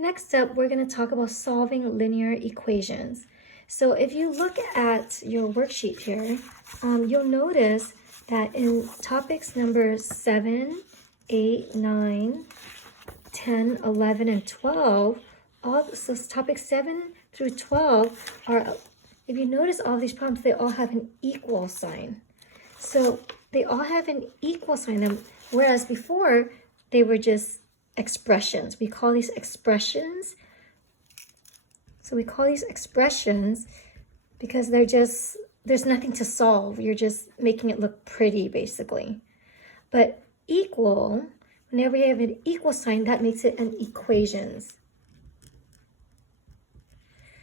Next up, we're going to talk about solving linear equations. So if you look at your worksheet here, you'll notice that in topics number 7, 8, 9, 10, 11, and 12, so topics 7 through 12 are, if you notice all these problems, they all have an equal sign. So they all have an equal sign, whereas before they were just expressions. We call these expressions. So we call these expressions because there's nothing to solve. You're just making it look pretty, basically. But equal, whenever you have an equal sign, that makes it an equations.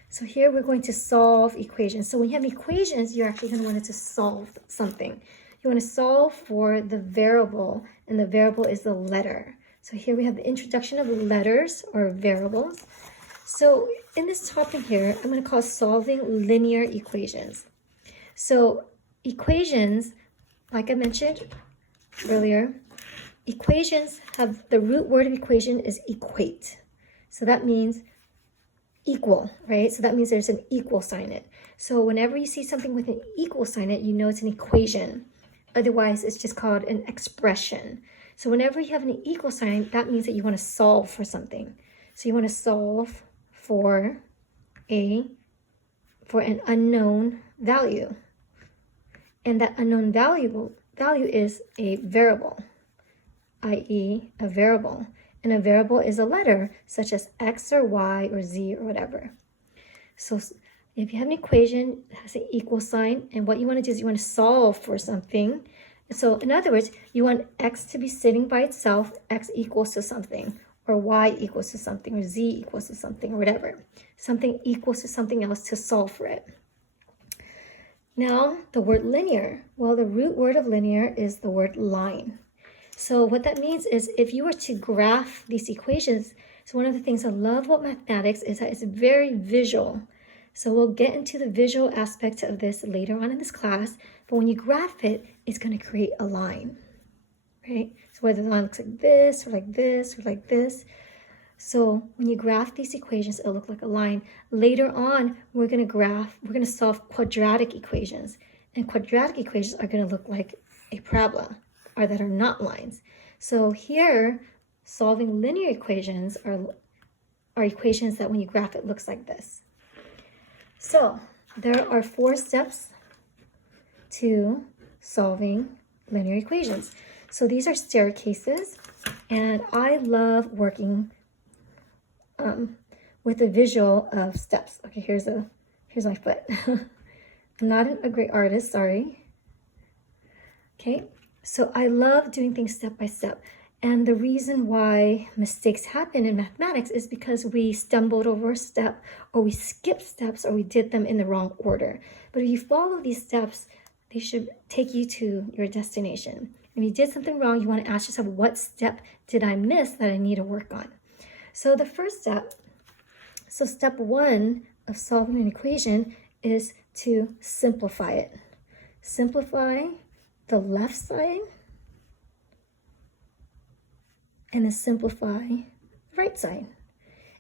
So here we're going to solve equations. So when you have equations, you're actually going to want it to solve something. You want to solve for the variable, and the variable is the letter. So here we have the introduction of letters or variables. So in this topic here, I'm going to call solving linear equations. So equations, like I mentioned earlier, equations have, the root word of equation is equate. So that means equal, right? So that means there's an equal sign in it. So whenever you see something with an equal sign in it, you know it's an equation. Otherwise, it's just called an expression. So whenever you have an equal sign, that means that you want to solve for something. So you want to solve for an unknown value. And that unknown value is a variable, i.e. a variable. And a variable is a letter, such as X or Y or Z or whatever. So if you have an equation that has an equal sign, and what you want to do is you want to solve for something. So in other words, you want X to be sitting by itself, X equals to something, or Y equals to something, or Z equals to something, or whatever. Something equals to something else to solve for it. Now, the word linear. Well, the root word of linear is the word line. So what that means is if you were to graph these equations, so one of the things I love about mathematics is that it's very visual. So we'll get into the visual aspect of this later on in this class, but when you graph it, it's going to create a line, right? So whether the line looks like this, or like this, or like this. So when you graph these equations, it'll look like a line. Later on, we're going to solve quadratic equations. And quadratic equations are going to look like a parabola, or that are not lines. So here, solving linear equations are equations that when you graph it looks like this. So there are 4 steps to solving linear equations. So these are staircases, and I love working with the visual of steps. Okay, here's my foot. I'm not a great artist, sorry. Okay, so I love doing things step by step. And the reason why mistakes happen in mathematics is because we stumbled over a step, or we skipped steps, or we did them in the wrong order. But if you follow these steps, they should take you to your destination. If you did something wrong, you want to ask yourself, what step did I miss that I need to work on? So the first step, so step 1 of solving an equation is to simplify it. Simplify the left side, and then simplify the right side.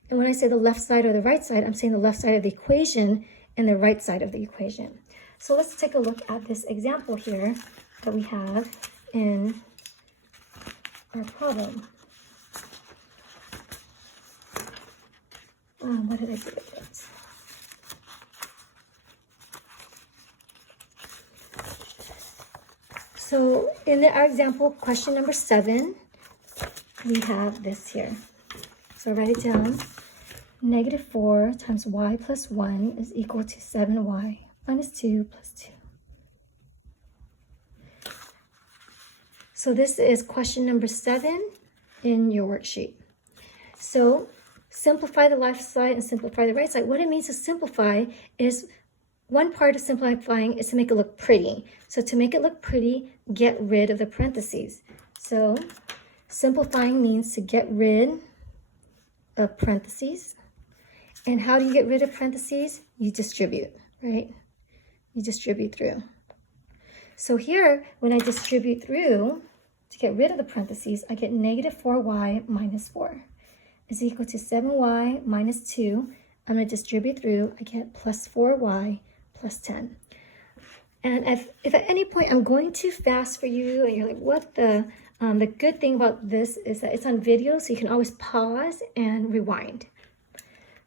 And when I say the left side or the right side, I'm saying the left side of the equation and the right side of the equation. So let's take a look at this example here that we have in our problem. What did I do with it? So in our example, question number 7, we have this here. So write it down. -4 times y plus 1 is equal to 7y minus 2 plus 2. So this is question number 7 in your worksheet. So simplify the left side and simplify the right side. What it means to simplify is, one part of simplifying is to make it look pretty. So to make it look pretty, get rid of the parentheses. So simplifying means to get rid of parentheses. And how do you get rid of parentheses? You distribute, right? You distribute through. So here, when I distribute through, to get rid of the parentheses, I get -4y minus 4. is equal to 7y minus 2. I'm going to distribute through. I get plus 4y plus 10. And if at any point I'm going too fast for you and you're like, what the good thing about this is that it's on video, so you can always pause and rewind.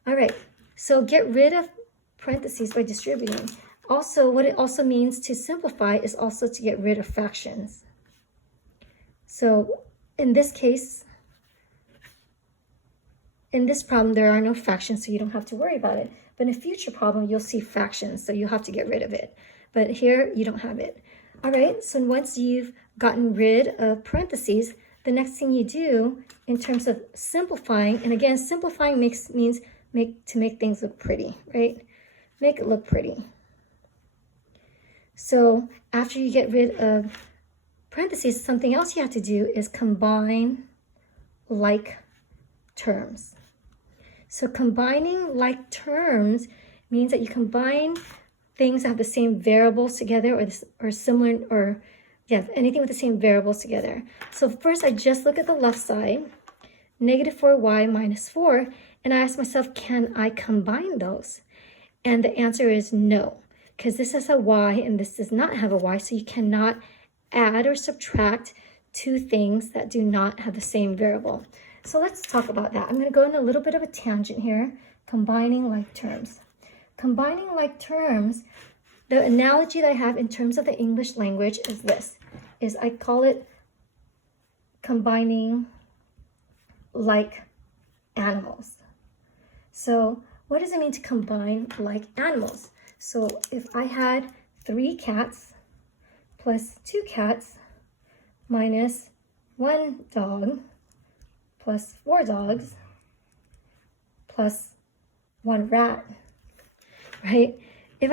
All right, so get rid of parentheses by distributing. Also, what it also means to simplify is also to get rid of fractions. So in this case, in this problem, there are no fractions, so you don't have to worry about it. But in a future problem, you'll see fractions, so you'll have to get rid of it. But here, you don't have it. All right, so once you've gotten rid of parentheses, the next thing you do in terms of simplifying, and again, simplifying means to make things look pretty, right? Make it look pretty. So after you get rid of parentheses, something else you have to do is combine like terms. So combining like terms means that you combine things that have the same variables together or similar, or yeah, anything with the same variables together. So first I just look at the left side, negative 4y minus 4, and I ask myself, can I combine those? And the answer is no, because this has a y and this does not have a y, so you cannot add or subtract two things that do not have the same variable. So let's talk about that. I'm going to go in a little bit of a tangent here, combining like terms. Combining like terms, the analogy that I have in terms of the English language is this, is I call it combining like animals. So what does it mean to combine like animals? So if I had 3 cats plus 2 cats minus 1 dog plus 4 dogs plus 1 rat, right? If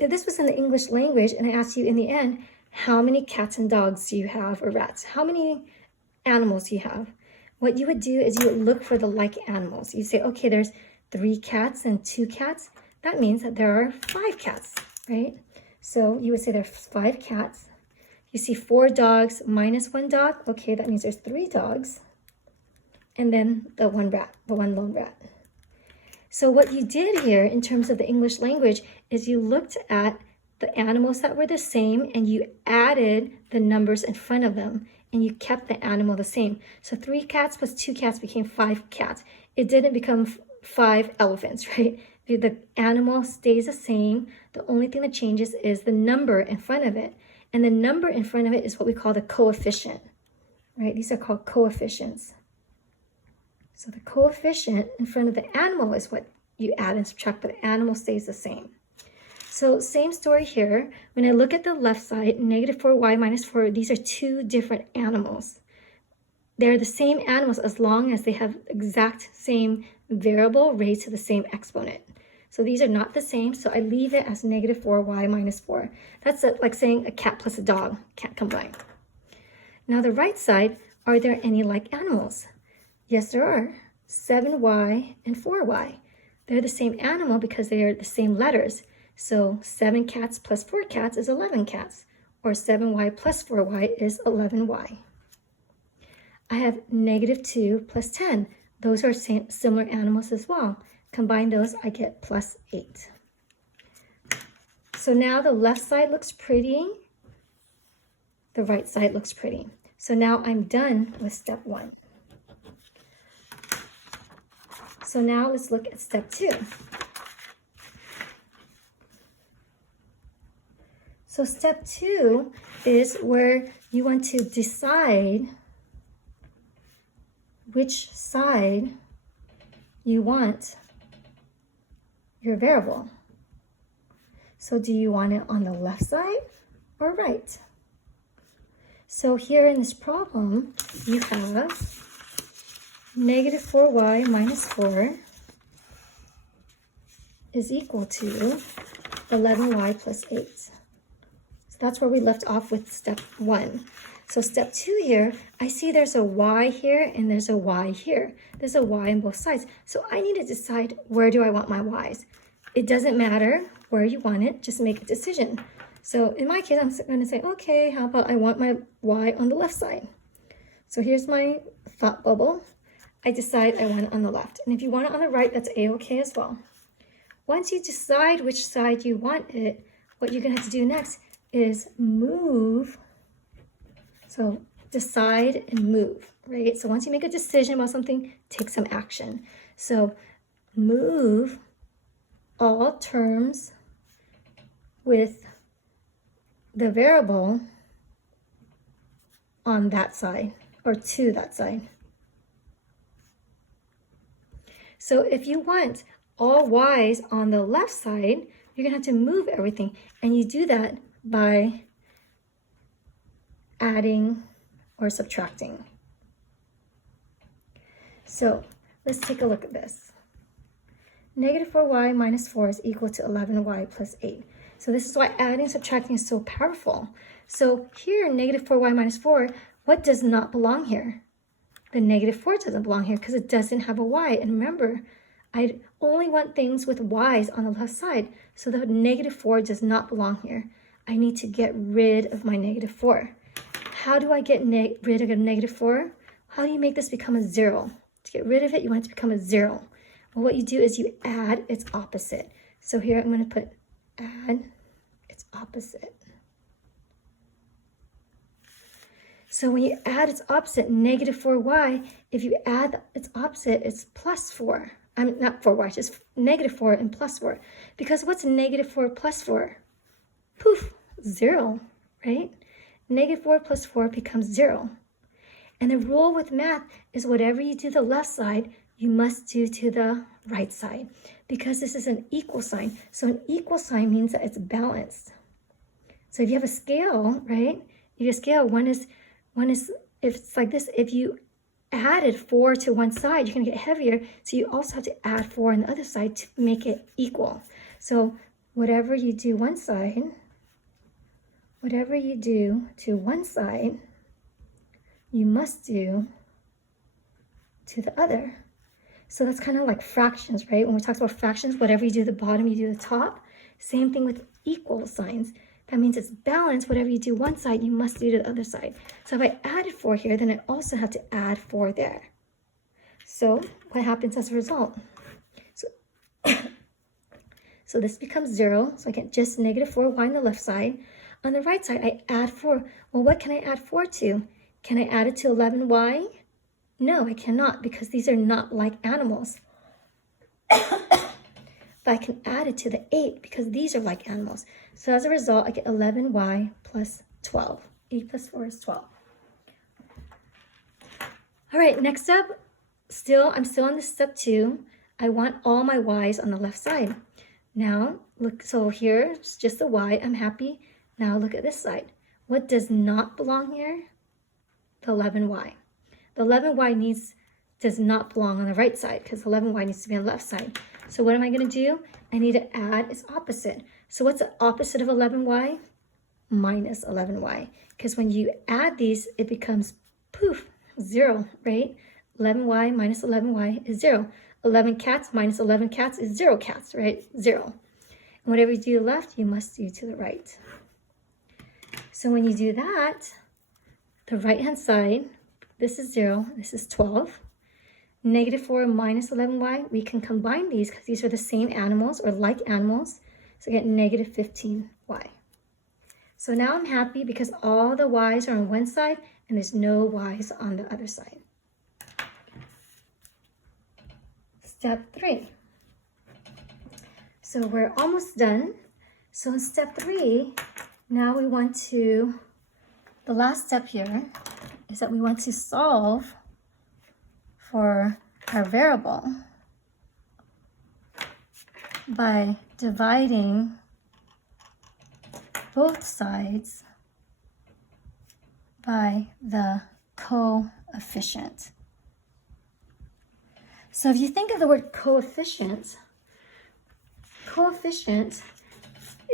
this was in the English language and I asked you in the end, how many cats and dogs do you have, or rats? How many animals do you have? What you would do is you would look for the like animals. You say, okay, there's 3 cats and 2 cats. That means that there are 5 cats, right? So you would say there's 5 cats. You see 4 dogs minus 1 dog. Okay, that means there's 3 dogs. And then the 1 rat, the 1 lone rat. So what you did here in terms of the English language is you looked at the animals that were the same and you added the numbers in front of them and you kept the animal the same. So 3 cats plus 2 cats became 5 cats. It didn't become 5 elephants, right? The animal stays the same. The only thing that changes is the number in front of it. And the number in front of it is what we call the coefficient, right? These are called coefficients. So the coefficient in front of the animal is what you add and subtract, but the animal stays the same. So same story here. When I look at the left side, negative 4y minus 4, these are 2 different animals. They're the same animals as long as they have exact same variable raised to the same exponent. So these are not the same, so I leave it as negative 4y minus 4. That's like saying a cat plus a dog can't combine. Now the right side, are there any like animals? Yes, there are. 7y and 4y. They're the same animal because they are the same letters. So 7 cats plus 4 cats is 11 cats, or 7y plus 4y is 11y. I have negative 2 plus 10. Those are similar animals as well. Combine those, I get plus 8. So now the left side looks pretty. The right side looks pretty. So now I'm done with step 1. So now let's look at step 2. So step 2 is where you want to decide which side you want your variable. So do you want it on the left side or right? So here in this problem, you have negative 4y minus 4 is equal to 11y plus 8. So that's where we left off with step 1. So step 2 here, I see there's a y here and there's a y here. There's a y on both sides. So I need to decide, where do I want my y's? It doesn't matter where you want it, just make a decision. So in my case, I'm going to say, okay, how about I want my y on the left side? So here's my thought bubble. I decide I want it on the left. And if you want it on the right, that's A-okay as well. Once you decide which side you want it, what you're going to have to do next is move. So decide and move, right? So once you make a decision about something, take some action. So move all terms with the variable on that side or to that side. So if you want all y's on the left side, you're gonna have to move everything. And you do that by adding or subtracting. So let's take a look at this. Negative 4y minus 4 is equal to 11y plus 8. So this is why adding and subtracting is so powerful. So here, negative 4y minus 4, what does not belong here? The negative 4 doesn't belong here because it doesn't have a y. And remember, I only want things with y's on the left side. So the negative 4 does not belong here. I need to get rid of my negative 4. How do I get rid of a negative 4? How do you make this become a 0? To get rid of it, you want it to become a 0. Well, what you do is you add its opposite. So here I'm going to put add its opposite. So when you add its opposite, negative 4y, if you add its opposite, it's plus 4. Not 4y, just negative 4 and plus 4. Because what's negative 4 plus 4? Poof, 0, right? Negative 4 plus 4 becomes 0. And the rule with math is whatever you do to the left side, you must do to the right side. Because this is an equal sign. So an equal sign means that it's balanced. So if you have a scale, right? If you have a scale, one is, if it's like this, if you added 4 to one side, you're going to get heavier. So you also have to add 4 on the other side to make it equal. So whatever you do one side, whatever you do to one side, you must do to the other. So that's kind of like fractions, right? When we talk about fractions, whatever you do at the bottom, you do the top. Same thing with equal signs. That means it's balanced. Whatever you do one side, you must do to the other side. So if I added 4 here, then I also have to add 4 there. So what happens as a result? So this becomes 0. So I get just negative 4y on the left side. On the right side, I add 4. Well, what can I add 4 to? Can I add it to 11y? No, I cannot, because these are not like animals. But I can add it to the 8 because these are like animals. So as a result, I get 11y plus 12. 8 plus 4 is 12. All right, next up, I'm still on this step 2. I want all my y's on the left side. Now, look, so here's just the y. I'm happy. Now look at this side. What does not belong here? The 11y. The 11y does not belong on the right side because 11y needs to be on the left side. So what am I going to do? I need to add its opposite. So what's the opposite of 11y? Minus 11y. Because when you add these, it becomes poof, 0, right? 11y minus 11y is 0. 11 cats minus 11 cats is 0 cats, right? 0. And whatever you do to the left, you must do to the right. So when you do that, the right-hand side, this is 0, this is 12. Negative 4 minus 11y, we can combine these because these are the same animals or like animals. So I get negative 15y. So now I'm happy because all the y's are on one side and there's no y's on the other side. Step 3. So we're almost done. So in step 3, now we want to, the last step here is that we want to solve for our variable by dividing both sides by the coefficient. So if you think of the word coefficient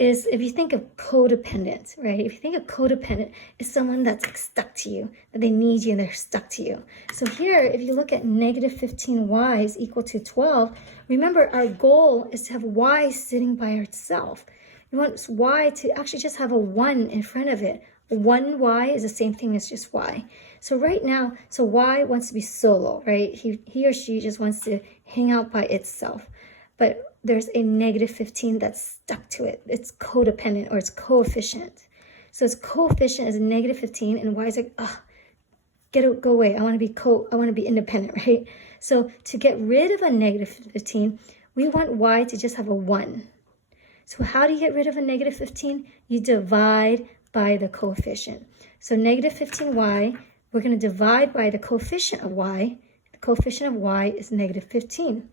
is, if you think of codependent, right? If you think of codependent, it's someone that's like stuck to you, that they need you and they're stuck to you. So here, if you look at negative 15y is equal to 12, remember our goal is to have y sitting by itself. You want y to actually just have a 1 in front of it. 1y is the same thing as just y. So right now, so y wants to be solo, right? He or she just wants to hang out by itself. But there's a negative 15 that's stuck to it. It's codependent, or it's coefficient. So its coefficient is negative 15, and y is like, oh, go away. I want to be independent, right? So to get rid of a negative 15, we want y to just have a 1. So how do you get rid of a negative 15? You divide by the coefficient. So negative 15y, we're going to divide by the coefficient of y. The coefficient of y is negative 15.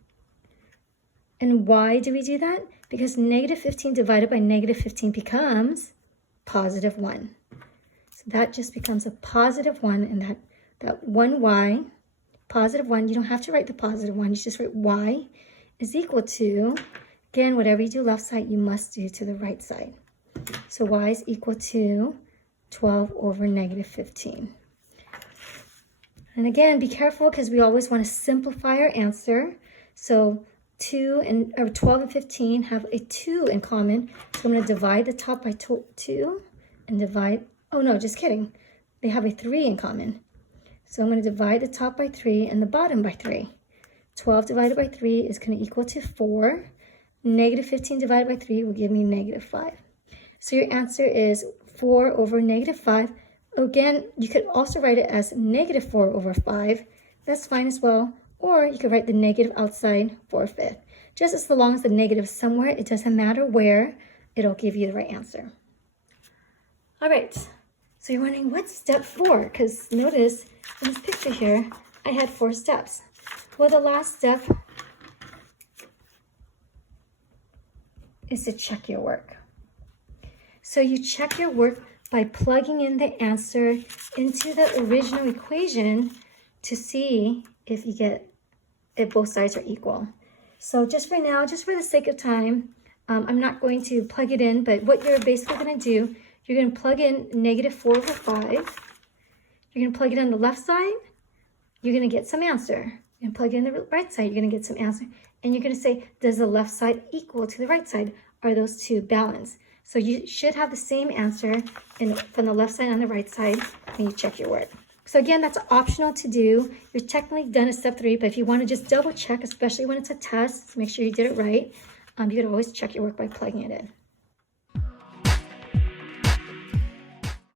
And why do we do that? Because negative 15 divided by negative 15 becomes positive 1. So that just becomes a positive 1, and that 1y, positive 1, you don't have to write the positive 1, you just write y is equal to, again, whatever you do left side, you must do to the right side. So y is equal to 12 over negative 15. And again, be careful because we always want to simplify our answer. So 12 and 15 have a 2 in common. So I'm going to divide the top by 2 and divide, oh no, just kidding. They have a 3 in common. So I'm going to divide the top by 3 and the bottom by 3. 12 divided by 3 is going to equal to 4. Negative 15 divided by 3 will give me negative 5. So your answer is 4 over negative 5. Again, you could also write it as negative 4 over 5. That's fine as well. Or you could write the negative outside for a fifth. Just as long as the negative is somewhere, it doesn't matter where, it'll give you the right answer. All right, so you're wondering, what's step 4? Because notice in this picture here, I had 4 steps. Well, the last step is to check your work. So you check your work by plugging in the answer into the original equation to see if you get if both sides are equal. So just for now, just for the sake of time, I'm not going to plug it in, but what you're basically going to do, you're going to plug in negative 4 over 5. You're going to plug it on the left side. You're going to get some answer. You're going to plug it in the right side. You're going to get some answer. And you're going to say, does the left side equal to the right side? Are those two balanced? So you should have the same answer from the left side and the right side when you check your work. So again, that's optional to do. You're technically done at step 3, but if you want to just double check, especially when it's a test, make sure you did it right, you could always check your work by plugging it in.